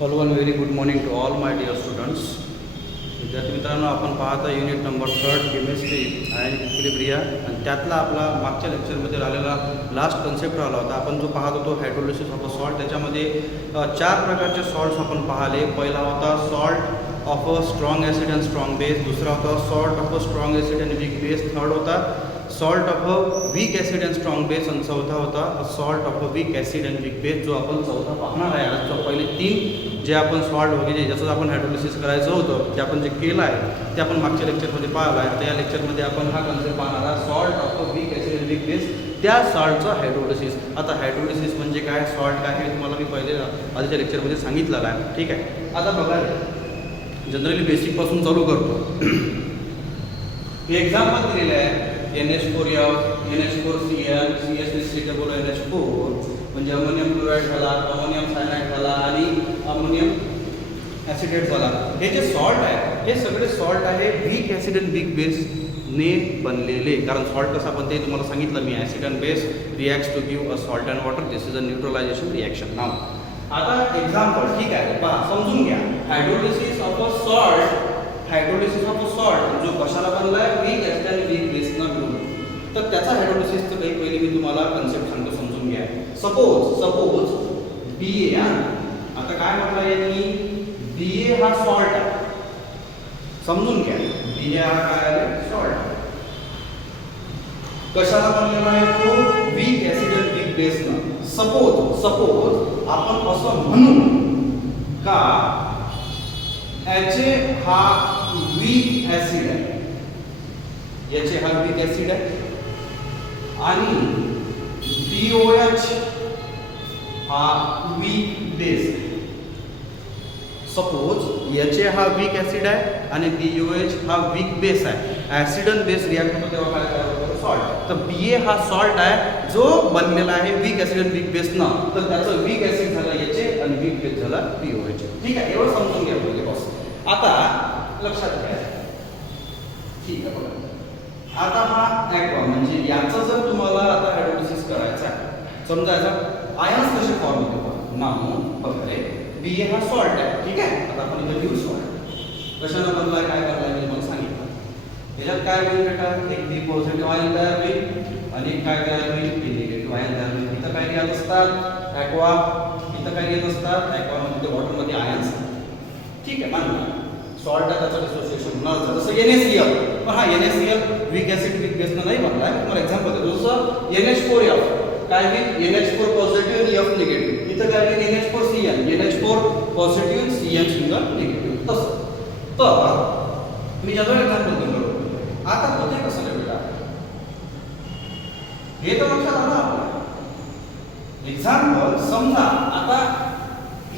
Hello one very good morning to all my dear students. विद्यार्थी मित्रांनो, आपण पाहता युनिट नंबर 3 केमिस्ट्री आणि इक्विलिब्रिया, आणि त्यातला आपला मागच्या लेक्चरमध्ये राहिलेला लास्ट कन्सेप्ट राहिला होता. आपण जो पाहत होतो हायड्रोलिसिस ऑफ अ सॉल्ट, त्याच्यामध्ये 4 प्रकारचे सॉल्ट्स आपण पाहिले. पहिला होता salt of a strong acid and strong base, दुसरा होता salt of a strong acid and weak base, third होता salt of a weak acid and strong base, आणि चौथा होता salt of a weak acid and weak base, जो आपण चौथा पाहणार आहे. आजच्या पहिले 3 जे आपण सॉल्ट वगैरे ज्याचं आपण हायड्रोलिसिस करायचं होतं, ते आपण जे केलं आहे ते आपण मागच्या लेक्चरमध्ये पाहिलं आहे. आता या लेक्चरमध्ये आपण हा कन्सेप्ट पाहणार आहे, salt of a weak acid and weak base, त्या सॉल्टचं हायड्रोलिसिस. आता हायड्रोलिसिस म्हणजे काय, सॉल्ट काय हे तुम्हाला मी पहिले आधीच्या लेक्चरमध्ये सांगितलेलं आहे. ठीक आहे, आता बघा, जनरली बेसिकपासून चालू करतो. हे एक्झाम्पल दिलेलं आहे, NH4F, NH4Cl, CH3COOH, NH4 म्हणजे अमोनियम क्लोराईड झाला, अमोनियम सायनाइड झाला आणि अमोनियम ॲसिडेट झाला. हे जे सॉल्ट आहे हे सगळे सॉल्ट आहे वीक ॲसिड अँड वीक बेसने बनलेले. कारण सॉल्ट कसं आपण ते तुम्हाला सांगितलं मी, acid and base reacts to give a salt and water. This is a neutralisation reaction. नाव आता एक्झाम्पल, ठीक आहे, पहा समजून घ्या. Hydrolysis of a salt, hydrolysis of a salt जो कशाला बनला आहे, वीक ॲसिड अँड वीक बेसनं मिळून. तर त्याचा हायड्रोलिसिसचं काही पहिले मी तुम्हाला कन्सेप्ट सांगतो, समजून घ्या. सपोज BA, आता काय म्हटलं यांनी, BA हा सॉल्ट आहे. समजून घ्या, BA हा काय आहे, सॉल्ट. कशाला बनलेला आहे तो, वीक ॲसिड अँड वीक बेसनं. सपोज आपण असं म्हणू का HA हा वीक ॲसिड आहे, HA हा वीक ॲसिड आहे आणि BOH हा वीक बेस आहे. सपोज HA हा वीक ॲसिड आहे आणि BOH हा वीक बेस आहे. ॲसिड आणि बेस रिॲक्ट होतो तेव्हा काय तयार होतो, सॉल्ट. तर BA हा सॉल्ट आहे जो बनलेला आहे वीक ॲसिड आणि वीक बेसनं. तर त्याचं वीक ॲसिड झालं HA आणि वीक बेस झाला BOH. ठीक आहे, एवढं समजून घ्या पहिले बस. आता लक्षात घ्या, ठीक आहे बघा. आता हा ॲक्वा म्हणजे याचं जर तुम्हाला आता हायड्रोलिसिस करायचं आहे, समजायचा आयन्स कसे फॉर्म होते. नाव बघा रे, BA हा सॉल्ट आहे, ठीक आहे. आता आपण इथं घेऊ सॉल्ट. कशाला बनलाय, काय करलाय मी तुम्हाला सांगितलं. याच्यात काय होईल बेटा, एक बी पॉझिटिव्ह आयन तयार होईल आणि एक काय तयार होईल, बी निगेटिव्ह आयन तयार होईल. इथं काय घेत असतात ॲक्वा, इथं काय घेत असतात ॲक्वामध्ये वॉटरमध्ये आयन्स. ठीक आहे, मानलं सॉल्ट आहे, त्याचं डिसोसिएशन होणार जसं NaCl. पण हा NaCl वीक ॲसिड वीक बेसनं नाही बनला आहे. तुम्हाला एक्झाम्पल देतो, जसं NH4F काय होईल, NH4 पॉझिटिव्ह आणि F निगेटिव्ह. इथं काय होईल, NH4Cl, NH4 positive Cl single negative. तसं तर मी जनरल एक्झाम्पल दिलं. आता होते कसं रे बेटा, हे तर लक्षात आलं आपलं. एक्झाम्पल समजा, आता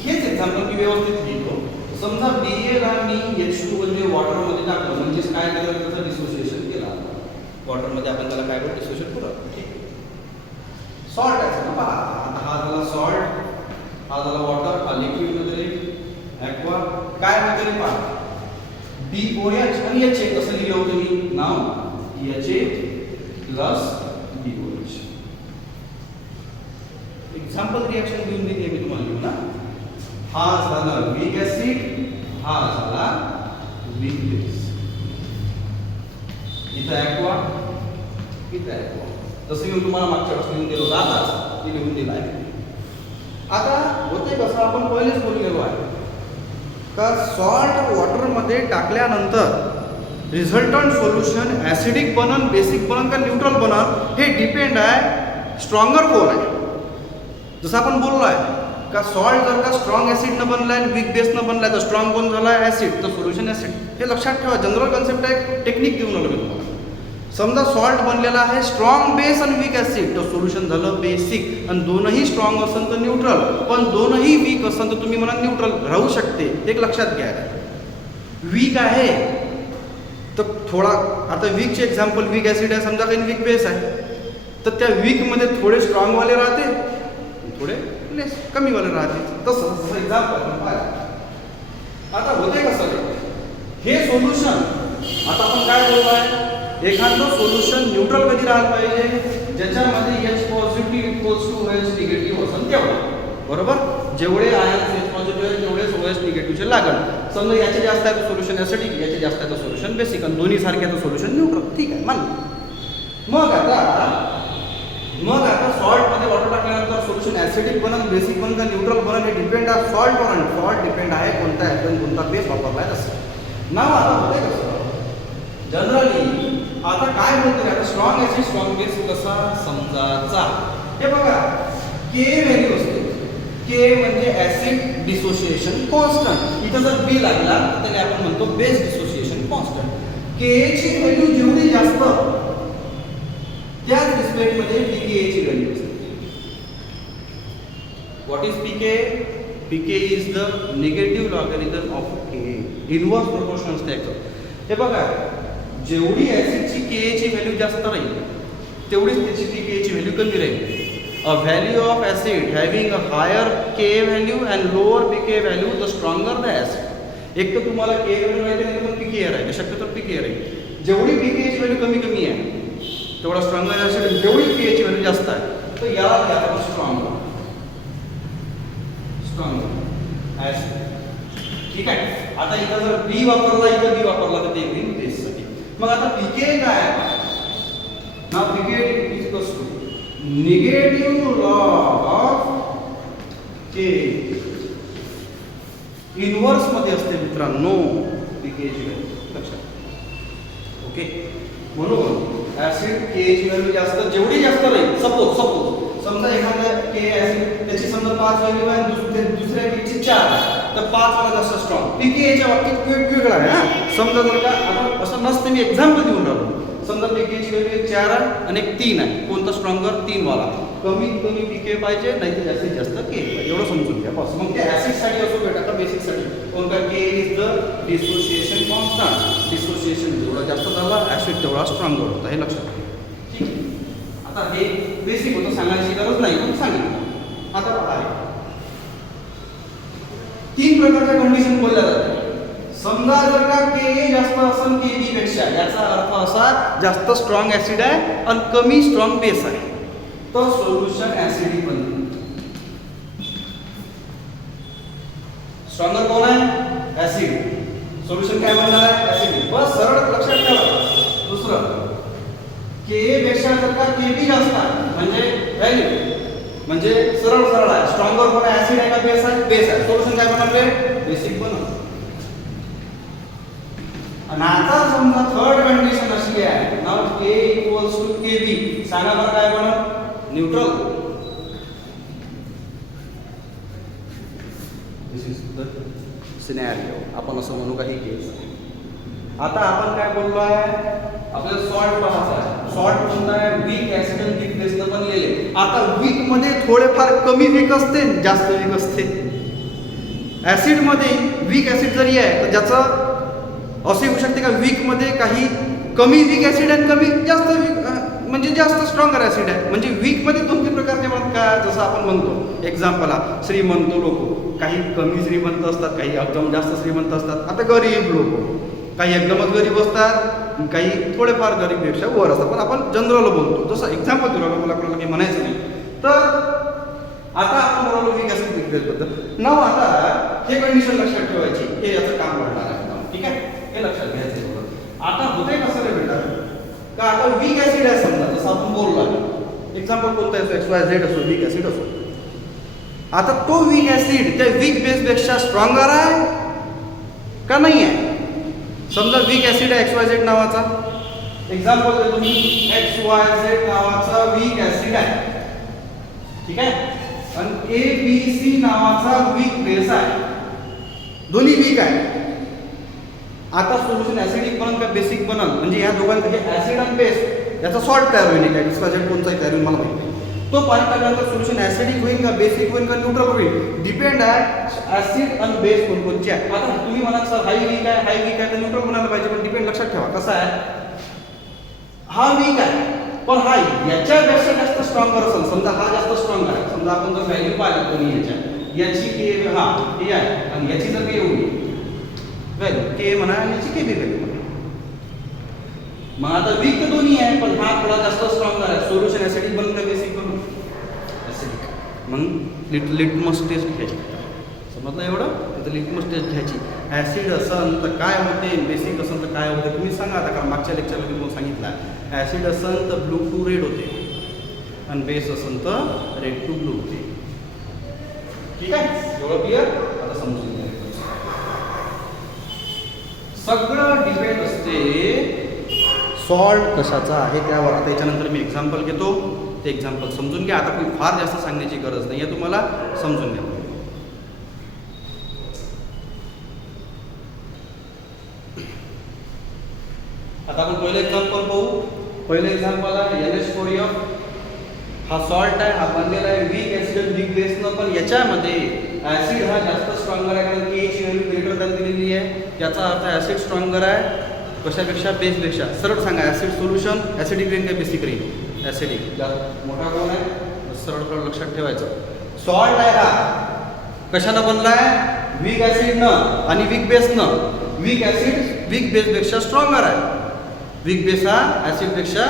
हेच एक्झाम्पल मी व्यवस्थित लिहितो. समजा BA ला मी H2 म्हणजे वॉटरमध्ये टाकलं, म्हणजेच काय केलं, त्याचं डिसोसिएशन केलं. वॉटरमध्ये आपण त्याला काय करू, डिसोसिएट करू. ठीक आहे, सॉल्ट आहे ना. पहा, आता हा झाला सॉल्ट, हा झाला वॉटर, हा लिक्विड मध्ये ॲक्वा, काय मध्ये पहा BOH आणि HA कसं लिहिलं होतं मी, नाव HA plus BOH. Example reaction देऊन दिली मी तुम्हाला लिहू ना. हा झाला वीक ॲसिड, हा झाला वीक बेस. इथं ॲक्वा, इथं ॲक्वा. जसं मी तुम्हाला मागच्या वेळेस लिहून दिलं होतं, ते लिहून दिलं आहे. आता होते कसं, आपण पहिलेच बोललेलो आहे का सॉल्ट वॉटरमध्ये टाकल्यानंतर रिझल्टंट सोल्युशन ॲसिडिक बनन, बेसिक बनन का न्यूट्रल बनन, हे डिपेंड आहे स्ट्रॉंगर कोण आहे. जसं आपण बोललो आहे का सॉल्ट जर का स्ट्रॉंग ॲसिडनं बनला आहे, वीक बेसनं बनला आहे, तर स्ट्रॉंग कोण झाला आहे, ॲसिड, तर सोल्युशन ॲसिड. हे लक्षात ठेवा, जनरल कन्सेप्ट आहे, टेक्निक देऊन आलो मी तुम्हाला. समजा सॉल्ट बनलेला आहे स्ट्रॉंग बेस आणि वीक ॲसिड, तर सोल्युशन झालं बेसिक. आणि दोनही स्ट्रॉंग असेल तर न्यूट्रल, पण दोनही वीक असेल तर तुम्ही म्हणा न्यूट्रल राहू शकते. एक लक्षात घ्या, वीक आहे तर थोडा, आता वीकचे एक्झाम्पल, वीक ॲसिड आहे समजा, काही वीक बेस आहे, तर त्या वीकमध्ये थोडे स्ट्रॉंगवाले राहते, थोडे लेस कमीवाले राहते. तसं एक्झाम्पल. आता होते कसं, हे सोल्युशन, आता आपण काय बोललो आहे, एखादं सोल्युशन न्यूट्रल कधी राहायला पाहिजे, ज्याच्यामध्ये H positive equals to OH negative असेल तेवढा. बरोबर, जेवढे आयन्स H पॉझिटिव्ह आहेत तेवढेच OH निगेटिव्हचे लागल. समजा याचे जास्त आहे तर सोल्युशन ॲसिडिक, याचे जास्त आहे तर सोल्युशन बेसिक, आणि दोन्ही सारखे तर सोल्युशन न्यूट्रल. ठीक आहे, मानलं. मग आता सॉल्टमध्ये वॉटर टाकल्यानंतर सोल्युशन ॲसिडिक बनन, बेसिक बनन का न्यूट्रल बनन हे डिपेंड आहे सॉल्टवर. सॉल्ट डिपेंड आहे कोणता ॲटम कोणता बेस वापरला आहे तसं. नाव आता होते कसं जनरली, आता काय बोलतो आता स्ट्रॉंग ॲसिड स्ट्रॉंग बेस कसा समजायचा. हे बघा के व्हॅल्यू असते, के म्हणजे ॲसिड डिसोसिएशन कॉन्स्टंट. इथं जर बी लागला तर त्याने आपण म्हणतो बेस डिसोसिएशन कॉन्स्टंट. के ची व्हॅल्यू जेवढी जास्त त्याच रिस्पेक्टमध्ये पीके ची व्हॅल्यू असते. What is pK? PK is the negative logarithm of K, inverse proportion असते याचं. हे बघा जेवढी ॲसिडची के ची व्हॅल्यू जास्त राहील तेवढीच त्याची पीके ची व्हॅल्यू कमी राहील. A value of acid having a higher K value and lower pK value, the stronger the acid. एक तर तुम्हाला K value राहते नाही तर pK राहते, शक्यतो pK राहील. जेवढी pK ची व्हॅल्यू कमी आहे तेवढा स्ट्रॉंगर ॲसिड, जेवढी pH ची व्हॅल्यू जास्त आहे तर याला आपण स्ट्रॉंगर ॲसिड. ठीक आहे, आता इथं जर B वापरला इथं B वापरला तर ते होईल बेससाठी. मग आता pK काय आहे ना, pK is equals to negative log of K. Inverse मध्ये असते मित्रांनो pK ची व्हॅल्यू, लक्षात. ओके, म्हणून ऍसिड K ची व्हॅल्यू जास्त, जेवढी जास्त राहील, सपोज समजा एखादा K ऍसिड त्याची समजा 5 व्हॅल्यू आहे, दुसऱ्या ची 4 तर 5 वाला जास्त स्ट्रॉंग. pK च्या बाबतीत वेगवेगळा आहे हा. समजा जर का आपण असं नसतं, मी एक्झाम्पल देऊन राहिलो. समजा pK ची व्हॅल्यू 4 आहे आणि 3 आहे, कोणता स्ट्रॉंगर? 3 वाला. कमीत कमी pK पाहिजे, नाही तर जास्तीत जास्त K पाहिजे, एवढं समजून घ्या बस. मग ते ऍसिड साठी असो बेटा का बेसिक साठी, कोणता? K is the dissociation constant. Dissociation जेवढा जास्त झाला ऍसिड तेवढा स्ट्रॉंगर होता, हे लक्षात घ्या. ठीक आहे, आता हे बेसिक होतं, सांगायची गरज नाही पण सांगितलं. आता पहा 3 प्रकारच्या कंडिशन बोलल्या जातात. समजा जर का Ka जास्त असेल Kb पेक्षा, याचा अर्थ असा जास्त स्ट्रॉंग ऍसिड आहे आणि कमी स्ट्रॉंग बेस आहे, तर सोल्युशन ऍसिडिक बनते. स्ट्रॉंगर कोण आहे? ऍसिड. सोल्युशन काय बनणार आहे? ऍसिडिक. बस सरळ लक्षात ठेवा. दुसरं Ka पेक्षा जर का Kb जास्त आहे म्हणजे व्हॅल्यू म्हणजे सरळ आहे, स्ट्रॉंगर कोण आहे? ऍसिड आहे का बेस आहे? बेस आहे. सोल्युशन काय बनणार आहे? बेसिक बनणार. आणि आता समजा थर्ड कंडिशन अशी आहे, नाव K इक्वल्स टू Kb. सांगा बरं काय बनणार? Neutral. This is the scenario. आपण असं म्हणू काही केस. आता आपण काय बोललो आहे? आपल्याला सॉल्ट पाहायचा आहे. सॉल्ट कोणता आहे? वीक ऍसिड आणि वीक बेसनं बनलेले. आता वीक मध्ये थोडेफार कमी वीक असते, जास्त वीक असते. ऍसिड मध्ये वीक ऍसिड जरी आहे तर ज्याचं असे होऊ शकते का वीक मध्ये काही कमी वीक ऍसिड आणि कमी जास्त वीक म्हणजे जास्त स्ट्रॉंगर ऍसिड आहे. म्हणजे वीक मध्ये 2-3 प्रकारचे म्हणतात का, जसं आपण म्हणतो एक्झाम्पल श्रीमंत लोक, काही कमी श्रीमंत असतात, काही एकदम जास्त श्रीमंत असतात. आता गरीब लोक, काही एकदमच गरीब असतात, काही थोडेफार गरीबपेक्षा वर असतात. पण आपण जनरल बोलतो, जसं एक्झाम्पल दिलं, मला कोणाला काही म्हणायचं नाही. तर आता आपण बोललो वीक ऍसिड वीक बेस बद्दल. नाव आता हे कंडिशन लक्षात ठेवायची, हे याचं काम पडणार आहे. ठीक आहे, हे लक्षात घ्यायचं. आता होते कसं रे बेटा का, आता वीक ऍसिड आहे समजा, जसं आपण बोललो एक्झाम्पल कोणता असो, XYZ असो, वीक ऍसिड असो. आता तो वीक ऍसिड त्या वीक बेसपेक्षा स्ट्रॉंगर आहे का नाही आहे? समजा वीक ऍसिड आहे XYZ नावाचा, एक्झाम्पल देतो मी, XYZ नावाचा वीक ऍसिड आहे. ठीक आहे, आणि ABC नावाचा वीक बेस आहे, दोन्ही वीक आहे. आता सोल्युशन ऍसिडिक बनल का बेसिक बनल? म्हणजे या दोघांचं हे ऍसिड आणि बेस याचा सॉल्ट तयार होईल. काय XYZ कोणताही तयार होईल मला माहिती नाही. तो पाणी टाकल्यानंतर सोल्युशन ऍसिडिक होईल का बेसिक होईल का न्यूट्रल होईल? डिपेंड आहे ऍसिड आणि बेस कोणकोणचे आहे. आता तुम्ही म्हणा सर हाय वीक आहे तर न्यूट्रल बनायला पाहिजे, पण डिपेंड लक्षात ठेवा कसं आहे, हा वीक आहे पण हा याच्यापेक्षा जास्त स्ट्रॉंगर असेल. समजा हा जास्त स्ट्रॉंग आहे, समजा आपण जर व्हॅल्यू पाहिलं कोणी याची के हा हे आहे आणि याची जर के एवढी व्हॅल्यू के म्हणा आणि याची के बी व्हॅल्यू म्हणा. मग आता वीक तर दोन्ही आहे, पण हा थोडा जास्त स्ट्रॉंगर आहे. सोल्युशन ॲसिडिक बनून का बेसिक बनून ॲसिडिक. मग लिटमस टेस्ट घ्यायची. समजलं एवढं? तिथं लिटमस टेस्ट घ्यायची. ॲसिड असन तर काय होते, बेसिक असन तर काय होते तुम्ही सांगा आता. कारण मागच्या लेक्चरला मी तुम्हाला सांगितलं, ॲसिड असन तर ब्लू टू रेड होते आणि बेस असन तर रेड टू ब्लू होते. ठीक आहे, एवढं क्लिअर? आता समजून घ्या. सगळं डिपेंड असते सॉल्ट कशाचा आहे त्यावर. आता त्याच्यानंतर मी एक्झाम्पल घेतो, ते एक्झाम्पल समजून घ्या. आता काही फार जास्त सांगण्याची गरज नाही आहे, तुम्हाला समजून घ्या. आता आपण पहिलं एक्झाम्पल पाहू. पहिलं एक्झाम्पल आहे NH4F. हा सॉल्ट आहे, हा बनलेला आहे वीक ॲसिड वीक बेसनं. पण याच्यामध्ये ॲसिड हा जास्त स्ट्रॉंगर आहे, कारण की ची व्हॅल्यू ग्रेटर दॅन दिलेली आहे. याचा अर्थ ॲसिड स्ट्रॉंगर आहे कशापेक्षा, बेसपेक्षा. सरळ सांगा, ॲसिड सोल्युशन ॲसिडिक रेन काय बेसिक रेन? ॲसिडिक. मोठा कोण आहे? सरळ सरळ लक्षात ठेवायचं. सॉल्ट आहे हा कशानं बनला आहे? वीक ॲसिडनं आणि वीक बेसनं. वीक ॲसिड वीक बेसपेक्षा स्ट्रॉंगर आहे, वीक बेस हा ॲसिडपेक्षा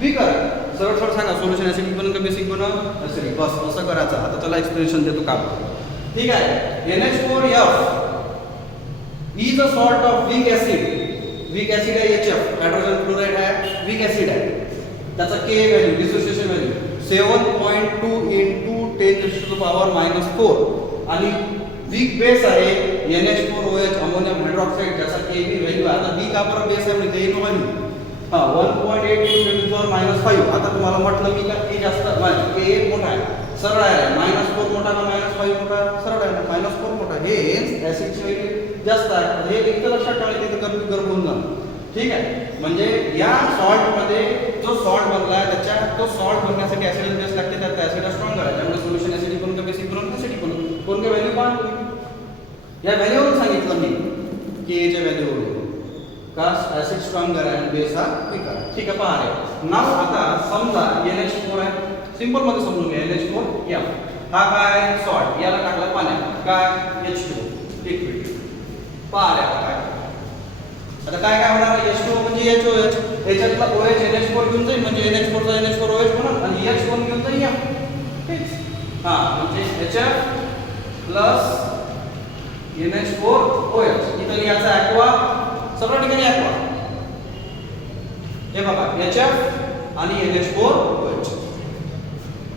वीकर आहे. सरळ सरळ सांगा, सोल्युशन ॲसिडिक बनून का बेसिक बनव? ॲसिडिक. बस असं करायचं. आता त्याला एक्सप्लेनेशन देतो का. ठीक आहे. NH4F is a salt of weak acid. Weak acid आहे HF, हायड्रोजन क्लोराईड आहे, वीक ॲसिड आहे. त्याचा K व्हॅल्यू, डिसोसिएशन व्हॅल्यू 7.2 × 10⁻⁴. आणि वीक बेस आहे NH4OH, अमोनियम हायड्रॉक्साईड, ज्याचा Kb व्हॅल्यू. आता वीक आपण बेस आहे म्हणजे ते व्हॅल्यू 1.8 × 10⁻⁵. आता तुम्हाला म्हटलं मी का K जास्त K मोठा आहे, सरळ आहे. -4 मोठा का -5 मोठा? सरळ आहे, -4 मोठा. हे ॲसिडची व्हॅल्यू जास्त आहे. हे एक तर लक्षात ठेवायचं, तिथं कन्फ्युजन होऊन जाणं. ठीक आहे. म्हणजे या सॉल्टमध्ये जो सॉल्ट बनला आहे त्याच्या तो सॉल्ट बनण्यासाठी ॲसिड बेस लागते, त्यात ॲसिड स्ट्रॉंगर आहे. त्यामुळे सोल्युशन ॲसिडिक बनून का बेसिक बनून ॲसिडिक बनून. कोणत्या व्हॅल्यू पहा, या व्हॅल्यूवरून सांगितलं मी की च्या व्हॅल्यूवरून का ॲसिड स्ट्रॉंगर आहे आणि बेस हा वीकर आहे. ठीक आहे, पहा रे. नाव आता समजा NH4 आहे, सिंपल मध्ये समजून घ्या. NH4F हा काय सॉल्ट, याला टाकलं पाण्यात, काय H2 लिक्विड. पहा रे आता काय. आता काय काय होणार? H2 म्हणजे HOH, याच्यातला OH NH4 घेऊन जाईल म्हणजे NH4 चा NH4OH होणार आणि H कोण घेऊन जाईल? ठीक. हा, म्हणजे HF प्लस NH4OH. इथं लिहायचा ॲक्वा, सगळं ठिकाणी ॲक्वा. हे बघा HF आणि NH4OH.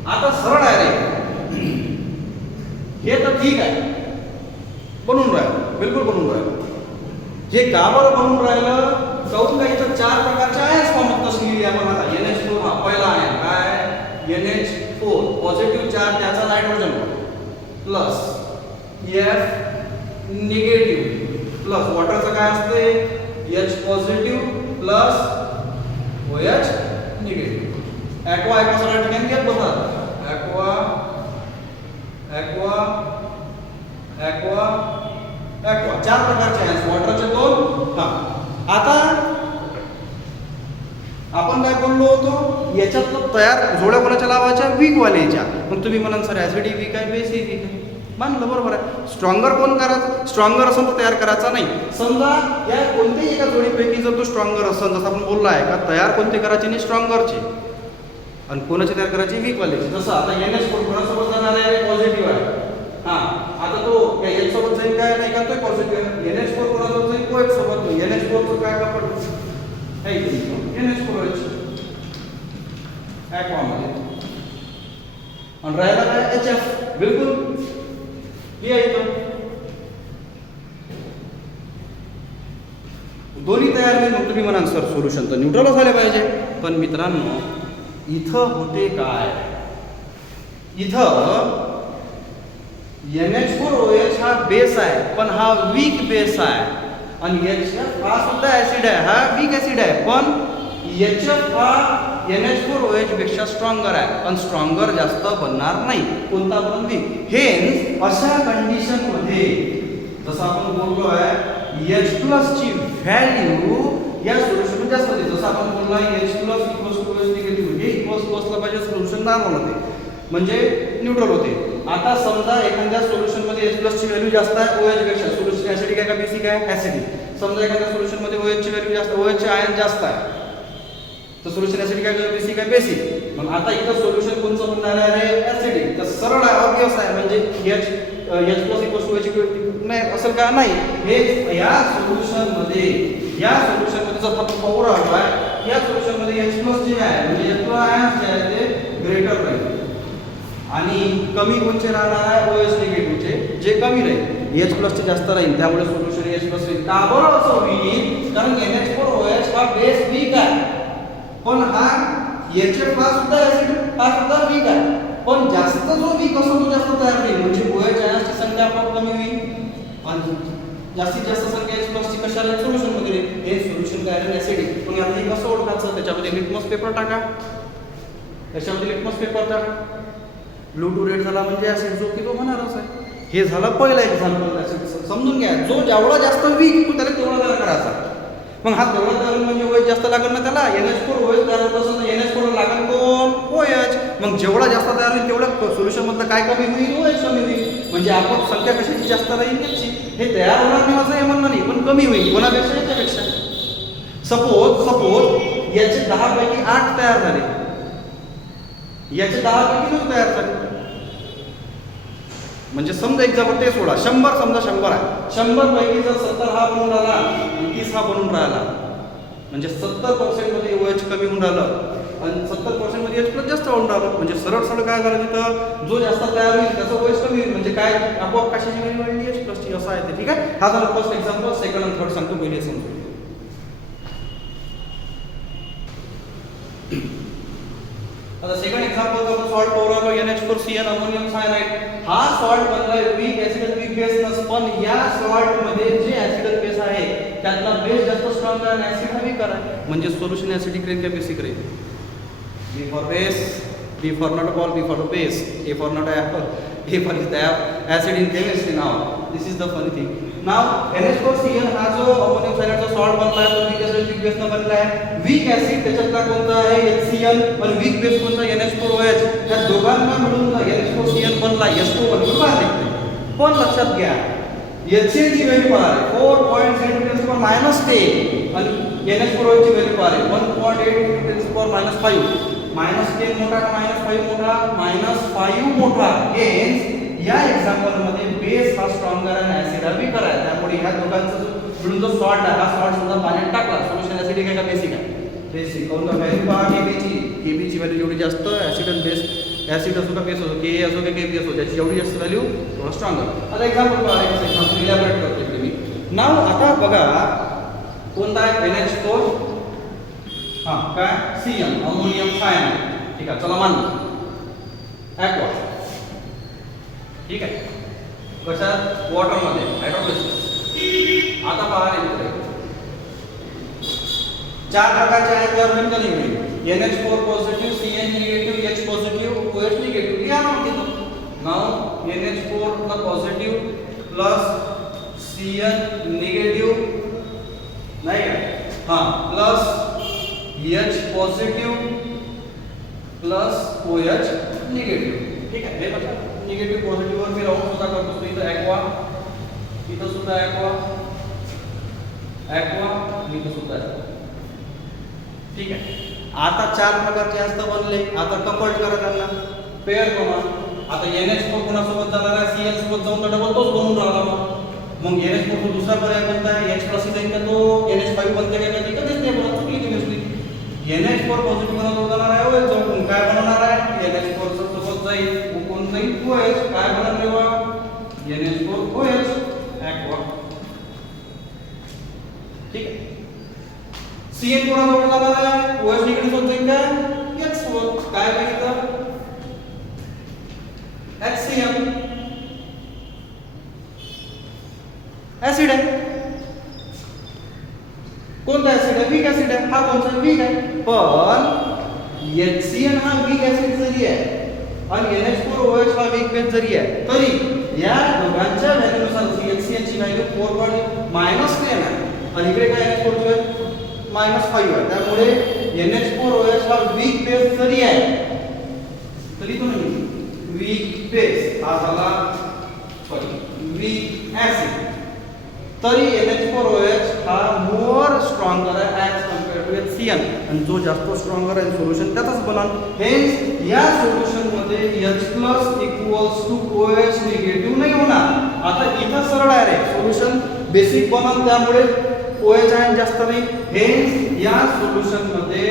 आता सरळ आहे रे, हे तर ठीक आहे, बनून राहिलं, बिलकुल बनून राहिलं. हे का बरं बनून राहिलं? काऊन का इथं 4 प्रकारच्या आयन्स फॉर्म होत असलेली आपण. आता NH4 हा पहिला आयन काय, NH4 पॉझिटिव्ह चार्ज, त्याचा nitrogen plus F negative plus वॉटरचं काय असते, H positive plus OH negative. Aqua aqua सगळ्या ठिकाणी घेत बघा. ॲक्वा ॲक्वा ॲक्वा ॲक्वा 4 प्रकारचे आहेत. वॉटरचे 2. हा, आता आपण काय बोललो होतो, याच्यात तयार जोड्या कोणाच्या लावायच्या, वीक वाल्याच्या. मग तुम्ही म्हणाल सर ॲसिडिक वीक आहे, बेसिक वीक आहे. मानलं, बरोबर आहे. स्ट्रॉंगर कोण करायचं? स्ट्रॉंगर असेल तर तयार करायचा नाही. समजा या कोणत्याही एका जोडीपैकी जर तो स्ट्रॉंगर असेल, जसं आपण बोललो आहे का, तयार कोणते करायचे नाही, स्ट्रॉंगरचे. आणि कोणाचे तयार करायचे, वीक वाल्याचे. जसं आता NH4 कोणासोबत जाणार आहे, पॉझिटिव्ह आहे. हा, आता तो या H सोबत जाईल काय, नाही का, तो पॉझिटिव्ह आहे. NH4 कोणासोबत जाईल, OH सोबत. NH4 चं काय कापड आहे, NH4OH ॲक्वा मध्ये. आणि राहिला काय, HF. बिलकुल हे आहे इथं. दोन्ही तयार होईल. मग तुम्ही म्हणाल सर सोल्युशन तर न्यूट्रल झाले पाहिजे. पण मित्रांनो, इथं होते काय, इथं NH4OH हा बेस आहे, पण हा वीक बेस आहे. आणि HF हा सुद्धा ॲसिड आहे, हा वीक ॲसिड आहे. पण HF हा NH4OH पेक्षा स्ट्रॉंगर आहे, पण स्ट्रॉंगर जास्त बनणार नाही. कोणता पण वीक. हेन्स अशा कंडिशन मध्ये जसं आपण बोललो आहे, H+ ची व्हॅल्यू या सोल्युशन जास्त होते. जसं आपण बोललो आहे H+ OH निगेटिव्ह, हे इक्वल्स असलं पाहिजे, सोल्युशन नॉर्मल होते म्हणजे न्यूट्रल होते. आता समजा एखाद्या सोल्युशन मध्ये H+ ची व्हॅल्यू जास्त आहे OH पेक्षा, सोल्युशन ॲसिडिक आहे का बेसिक आहे, ॲसिडिक. समजा एखाद्या सोल्युशन मध्ये OH ची व्हॅल्यू जास्त, OH चे आयन जास्त आहे, तर सोल्युशन ऍसिडिक आहे का बेसिक आहे? बेसिक. मग आता इथं सोल्युशन कोणचं होणार आहे? ऍसिडिक. तर सरळ आहे, ऑब्वियस आहे, म्हणजे H plus equals to H नाही असं का नाही. हे या सोल्युशन मध्ये जर फक्त पॉवर आहे, या सोल्युशन मध्ये H प्लस जे आहे म्हणजे H आयन जे आहे ते ग्रेटर राहील आणि कमी कोणचे राहणार आहे? OH निगेटिव्हचे, जे कमी राहील. H प्लस चे जास्त राहील, त्यामुळे सोल्युशन H प्लस राहील. का बरं असं होईल? कारण NH4OH हा बेस वीक आहे, पण हा HF हा सुद्धा ऍसिड हा सुद्धा वीक आहे, पण जास्त जो वीक असतो तो जास्त तयार होईल, म्हणजे OH आयन्सची संख्या आपोआप कमी होईल आणि जास्तीत जास्त संख्या H प्लस ची कशाला? सोल्युशन मध्ये. हे सोल्युशन काय आहे? ऍसिडिक. पण आता हे कसं ओळखायचं? त्याच्यामध्ये लिटमस पेपर टाका, त्याच्यामध्ये लिटमस पेपर टाका. ब्लू टू रेड झाला म्हणजे ऍसिड जो की तो होणारच आहे. हे झालं पहिला एक्झाम्पल. समजून घ्या, जो जेवढा जास्त वीक तो त्याला तेवढा तयार करायचा. मग हा तेवढा तयार म्हणजे OH जास्त लागेल ना त्याला. NH4OH तयार होत असेल तर NH4 लागेल कोण? OH. मग जेवढा जास्त तयार होईल तेवढं सोल्युशन मधलं काय कमी होईल? OH कमी होईल. म्हणजे आपण संख्या कशाची जास्त राहील? याची. हे तयार होणार नाही माझं हे म्हणणं नाही, पण कमी होईल. कोणापेक्षा? याच्यापेक्षा. सपोज याचे 10 पैकी 8 तयार झाले, याचे 10 पैकी 9 तयार झाले. म्हणजे समजा एक्झाम्पल ते सोडा, 100 समजा 100 आहे. 100 पैकी जर 70 हा बनून राहिला आणि 30 हा बनून राहिला, म्हणजे 70% मध्ये OH कमी होऊन राहिलं आणि 70% मध्ये H प्लस जास्त होऊन राहिलं. म्हणजे सरळ सरळ काय झालं तिथं? जो जास्त तयार होईल त्याचा OH कमी होईल, म्हणजे काय आपोआप कशाची व्हॅल्यू वाढली? H प्लस ची. असं आहे ते. ठीक आहे. हा झाला फर्स्ट एक्झाम्पल. सेकंड आणि थर्ड सांगतो, पहिले समजून. आता सेकंड एक्झाम्पल आपण salt power NH4CN ammonium cyanide. हा सॉल्ट बनलाय वीक ऍसिड वीक बेस नस, पण या सॉल्ट मध्ये जे ऍसिड बेस आहे त्यातला बेस जास्त स्ट्रॉंग आहे आणि ऍसिड हा वीक आहे. म्हणजे सोल्युशन ऍसिडिक राहील का बेसिक राहील? B for base, B for not ball, B for the base, A for not apple, A for is the acid in chemistry. Now this is the funny thing. Now NH4CN हा जो ammonium सायनाइडचा salt बनला आहे तो weak acid weak base न बनला आहे. Weak acid त्याच्यातला कोणता आहे? HCl. पण वीक बेस कोणता? NH4OH. त्या दोघांना मिळून NH4CN बनला, SO1 बरोबर आहे. पण लक्षात घ्या, HCl ची व्हॅल्यू काय आहे? 4.0 आणि NH4OH ची व्हॅल्यू काय आहे? 1.8 -5 मोठा का -5 मोठा? -5 मोठा. हेच या एक्झाम्पल मध्ये बेस हा स्ट्रॉंगर आणि ऍसिड हा वीकर आहे. त्यामुळे ह्या दोघांचा मिळून जो सॉल्ट आहे हा सॉल्ट सुद्धा पाण्यात टाकला, सोल्युशन ऍसिडिक आहे का बेसिक आहे? बेसिक. काऊन का व्हॅल्यू पहा Kb ची व्हॅल्यू जेवढी जास्त, ऍसिड आणि बेस, ऍसिड असो का बेस असो, Ka असो का Kb असो, त्याची जेवढी जास्त व्हॅल्यू थोडा स्ट्रॉंगर. आता एक्झाम्पल पहा, एक्झाम्पल इलॅबोरेट करतो मी. नाव आता बघा कोणता आहे? NH4 काय? CN ammonium cyanide. ठीक आहे, चला मानलं ॲक्वा. ठीक आहे, कशात? वॉटर मध्ये, हायड्रोलिसिस. आता पहा रे, 4 प्रकारचे आहेत तर होईल का नाही होईल? NH4 positive, CN negative, H positive, OH negative. या नाव घेतो. नाव NH4 ला पॉझिटिव्ह प्लस CN निगेटिव्ह नाही का? Plus H positive plus OH negative. ठीक आहे, हे बघा निगेटिव्ह पॉझिटिव्ह वर मी राऊंड सुद्धा करतो. तो इथं ॲक्वा, इथं सुद्धा ॲक्वा, इथं सुद्धा ॲक्वा. ठीक आहे. आता 4 प्रकारचे असतं बनले. आता कपल्ड करा त्यांना, पेअर करा. आता NH4 कोणासोबत जाणार आहे? CN सोबत जाऊन तर डबल तोच बनून राहिला. मग NH4 तो दुसरा पर्याय कोणता आहे? H प्लस जाईल का तो NH5 बनते का? कधीच नाही बनत, चुकली केमिस्ट्री. NH4 पॉझिटिव्ह बनवून जाणार आहे OH जाऊन काय बनवणार आहे? NH4 सोबत जाईल, कोण जाईल? OH. काय बनणार तेव्हा? NH4OH aqua. ठीक आहे. CN कोणासोबत जाणार आहे? OH निगेटिव्ह सोबत जाईल का? H सोबत. काय बघितलं? HCl ऍसिड आहे. कोणता ऍसिड आहे? वीक ऍसिड आहे. हा कोणता? वीक आहे. पण HCl हा वीक ऍसिड जरी आहे आणि NH4OH हा वीक बेस जरी आहे, तरी या दोघांच्या व्हॅल्यूनुसार HCl ची व्हॅल्यू 4.10 आहे आणि इकडे काय NH4 ची -5 आहे. त्यामुळे NH4OH हा वीक बेस जरी आहे, तरी तो नाही वीक बेस हा झाला वीक ऍसिड, तरी NH4OH हा मोर स्ट्रॉंगर आहे ॲज कम्पेअर्ड टू HCl, आणि जो जास्त स्ट्रॉंगर आहे सोल्युशन त्याचाच बनल. हेन्स या सोल्युशनमध्ये H plus equals to OH negative नाही होणार. आता इथं सरळ आहे रे, सोल्युशन बेसिक बनल त्यामुळे OH आयन जास्त नाही. हेन्स या सोल्युशनमध्ये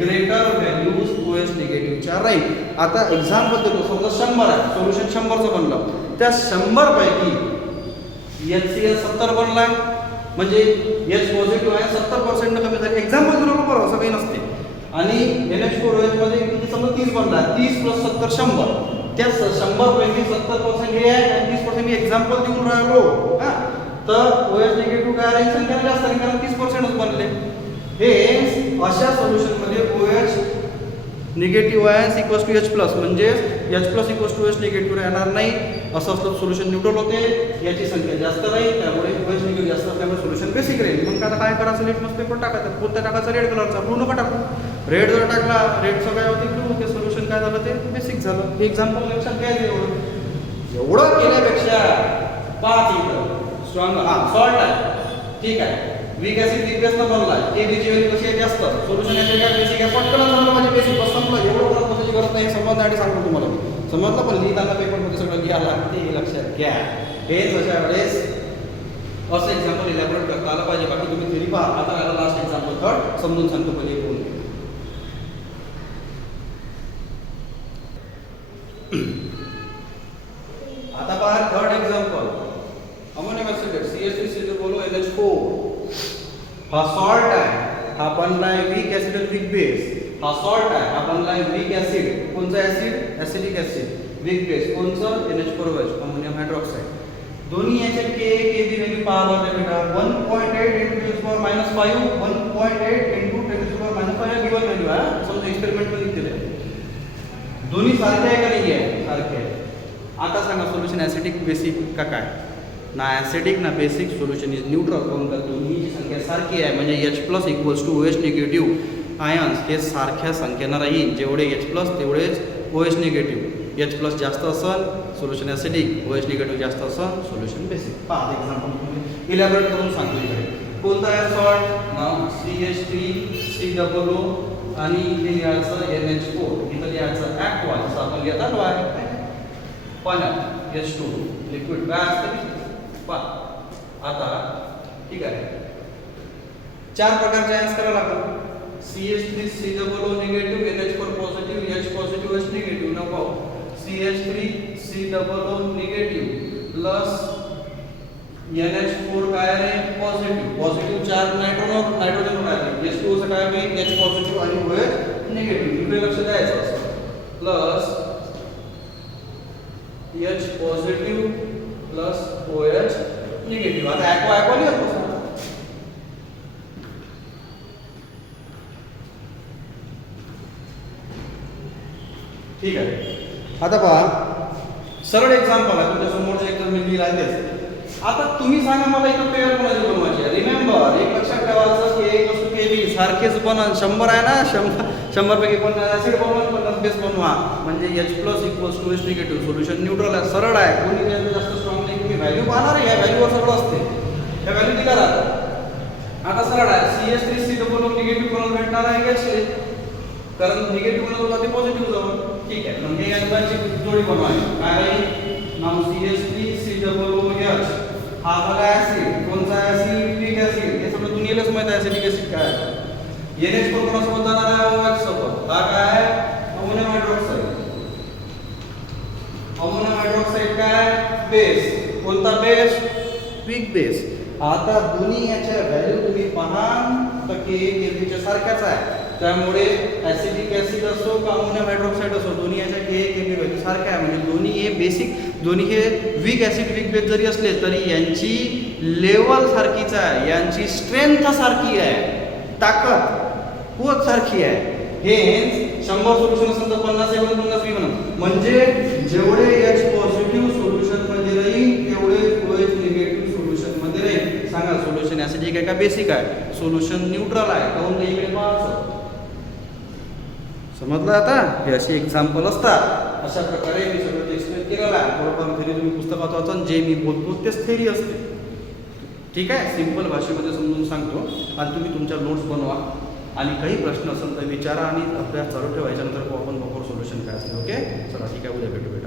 ग्रेटर व्हॅल्यूज OH निगेटिव्हच्या राहील. आता एक्झाम्पल देतो, समजा 100 आहे, सोल्युशन 100चं बनलं, त्या 100 पैकी HCl 70 बनलाय, म्हणजे H पॉझिटिव्ह आहे 70% कमी झाले. एक्झाम्पल दिलं बरोबर, असं काही नसते. आणि NH4OH मध्ये किती समजा 30 बनला, 30 + 70 100. त्या 100 पैकी 70% हे आहे आणि 30% मी एक्झाम्पल देऊन राहिलो. हा, तर OH निगेटिव्ह काय राहील, संख्या जास्त आहे कारण 30%च बनले. हे अशा सोल्युशनमध्ये OH negative ions equals to H plus, म्हणजे H plus equals to OH negative राहणार नाही. असं असलं सोल्युशन न्यूट्रल होते, याची संख्या जास्त राहील, त्यामुळे OH निगेटिव्ह जास्त असल्यामुळे सोल्युशन बेसिक राहील. मग आता काय करायचं, लिटमस पेपर टाकायचं. कोणत्या टाकायचा, रेड कलरचा. ब्लू नका टाकू, रेड जर टाकला, रेडचं काय होते ब्लू, ते सोल्युशन काय झालं, ते बेसिक झालं. हे एक्झाम्पल लक्षात घ्यायचं. एवढं केल्यापेक्षा 5 इथं स्ट्रॉंग सॉल्ट आहे, ठीक आहे, वीक ऍसिड वीक बेस न बनला, केबीची व्हॅल्यू कशी आहे जास्त, सोल्युशन याचे काय बेसिक आहे, पटकन झालं म्हणजे बेसिक. बस संपलं, एवढं करत बसायची गरज नाही. समजण्यासाठी सांगतो तुम्हाला मी, समजलं. पण लिहिताना पेपरमध्ये सगळं लिहायला लागते, हे लक्षात घ्या. हेच अशा वेळेस असं एक्झाम्पल इलॅबोरेट करता आलं पाहिजे. बाकी तुम्ही थेरी पहा. आता आला लास्ट एक्झाम्पल, थर्ड समजून सांगतो पहिले कोण. आता पहा third example, ammonium acid CH3 बोलो NH4. हा सॉल्ट आहे, हा बनलाय वीक ऍसिड वीक बेस. हा सॉल्ट आहे, हा बनलाय वीक ऍसिड. कोणचा acid, acidic acid. Weak base कोणचं, NH4OH, अमोनियम हायड्रॉक्साईड. दोन्ही याचे Kb व्हॅल्यू पाहावं लागेल बेटा. 1.8 × 10⁻⁵, 1.8 × 10⁻⁵ गिवन व्हॅल्यू आहे. समजा एक्सपेरिमेंट मध्ये दिले. दोन्ही सारखे आहे का नाही आहे, सारखे आहे. आता सांगा सोल्युशन ऍसिडिक बेसिक का काय, ना ऍसिडिक ना बेसिक, सोल्युशन इज न्यूट्रल. काऊन का दोन्हीची संख्या सारखी आहे, म्हणजे H plus equals to OH negative ions हे सारख्या संख्येनं राहील. जेवढे H प्लस तेवढेच OH निगेटिव्ह. H प्लस जास्त असेल सोल्युशन ऍसिडिक, OH निगेटिव्ह जास्त असेल सोल्युशन बेसिक. पहा एक्झाम्पल इलॅबोरेट करून सांगतो. इकडे कोणता आहे सॉल्ट, नाव CH3COO आणि इथे लिहायचं NH4. इथं लिहायचं ॲक्वा, जसं आपण लिहितात वाय पाण्यात H2 लिक्विड काय असते पा. आता ठीक आहे, 4 प्रकारचे आयन्स करायला लागतात. CH3COO negative, NH4 positive, H positive, H negative. नको, CH3COO निगेटिव्ह प्लस NH4 काय रे पॉझिटिव्ह. पॉझिटिव्ह चार्ज नायट्रोजन राहते. H2 चं काय होईल, H पॉझिटिव्ह आणि OH निगेटिव्ह. इकडे लक्ष द्यायचं असं. Plus H positive plus OH negative. आता ॲक्वा लिहत बसा. ठीक आहे. आता पहा सरळ एक्झाम्पल आहे तुमच्या समोरचे एकदम मी लिहिला तेच. आता तुम्ही सांगा मला इथं पेअर कोणाची बनवायची आहे. रिमेंबर, एक लक्षात ठेवायचं की A + KB सारखेच बनन. 100 आहे ना, 100 पैकी 50 ऍसिड बनवा, 50 बेस बनवा, म्हणजे H plus equals to OH negative. Solution neutral आहे, सरळ आहे. कोणी जास्त स्ट्रॉंग नाही. तुम्ही व्हॅल्यू पाहणार आहे, या व्हॅल्यूवर सगळं असते. या व्हॅल्यू दिल्या राहतात. आता सरळ आहे, CH3COO निगेटिव्ह कोणाला भेटणार आहे गॅसले, कारण निगेटिव्ह कोणाला जाते पॉझिटिव्ह जवळ. ठीक आहे, म्हणजे या दोघांची जोडी बनवायची. काय आहे नाव CH3COOH. हा झाला ऍसिड. कोणता ऍसिड, वीक ऍसिड. हे सगळं दुनियेलाच माहित आहे ऍसिडिक ऍसिड काय आहे. NH4 कोणासोबत जाणार आहे, OH सोबत. हा काय आहे, अमोनियम हायड्रॉक्साईड. अमोनियम हायड्रॉक्साईड काय, बेस. कोणता बेस, वीक बेस. आता दोन्ही याच्या व्हॅल्यू तुम्ही पहा तर Kb सारख्याच आहे. त्यामुळे ऍसिडिक ऍसिड असो का अमोनियम हायड्रॉक्साईड असो, दोन्ही याच्या Kb व्हॅल्यू सारख्या आहे. म्हणजे दोन्ही हे बेसिक, दोन्ही हे वीक ऍसिड वीक बेस जरी असले तरी यांची लेवल सारखीच आहे, यांची स्ट्रेंथ सारखी आहे, ताकद कुवत सारखी आहे. हे 100 सोल्युशन असेल तर 50 A 50 B म्हणून, म्हणजे जेवढे H पॉझिटिव्ह सोल्युशन मध्ये राहील तेवढे OH निगेटिव्ह सोल्युशन मध्ये राहील. सांगा सोल्युशन ऍसिडिक आहे का बेसिक आहे, सोल्युशन न्यूट्रल आहे. काऊन ते इकडे पाहायचं. समजलं आता. हे असे एक्झाम्पल असतात. अशा प्रकारे मी सगळं एक्सप्लेन केलेलं आहे. थोडंफार थेरी तुम्ही पुस्तकात वाचा, जे मी बोलतो तेच थेरी असते. ठीक आहे, सिंपल भाषेमध्ये समजून सांगतो आणि तुम्ही तुमच्या नोट्स बनवा. आणि काही प्रश्न असेल तर विचारा आणि अभ्यास चालू ठेवायच्यानंतर आपण बघू सोल्युशन काय असेल. ओके, चला ठीक आहे, उद्या भेटू.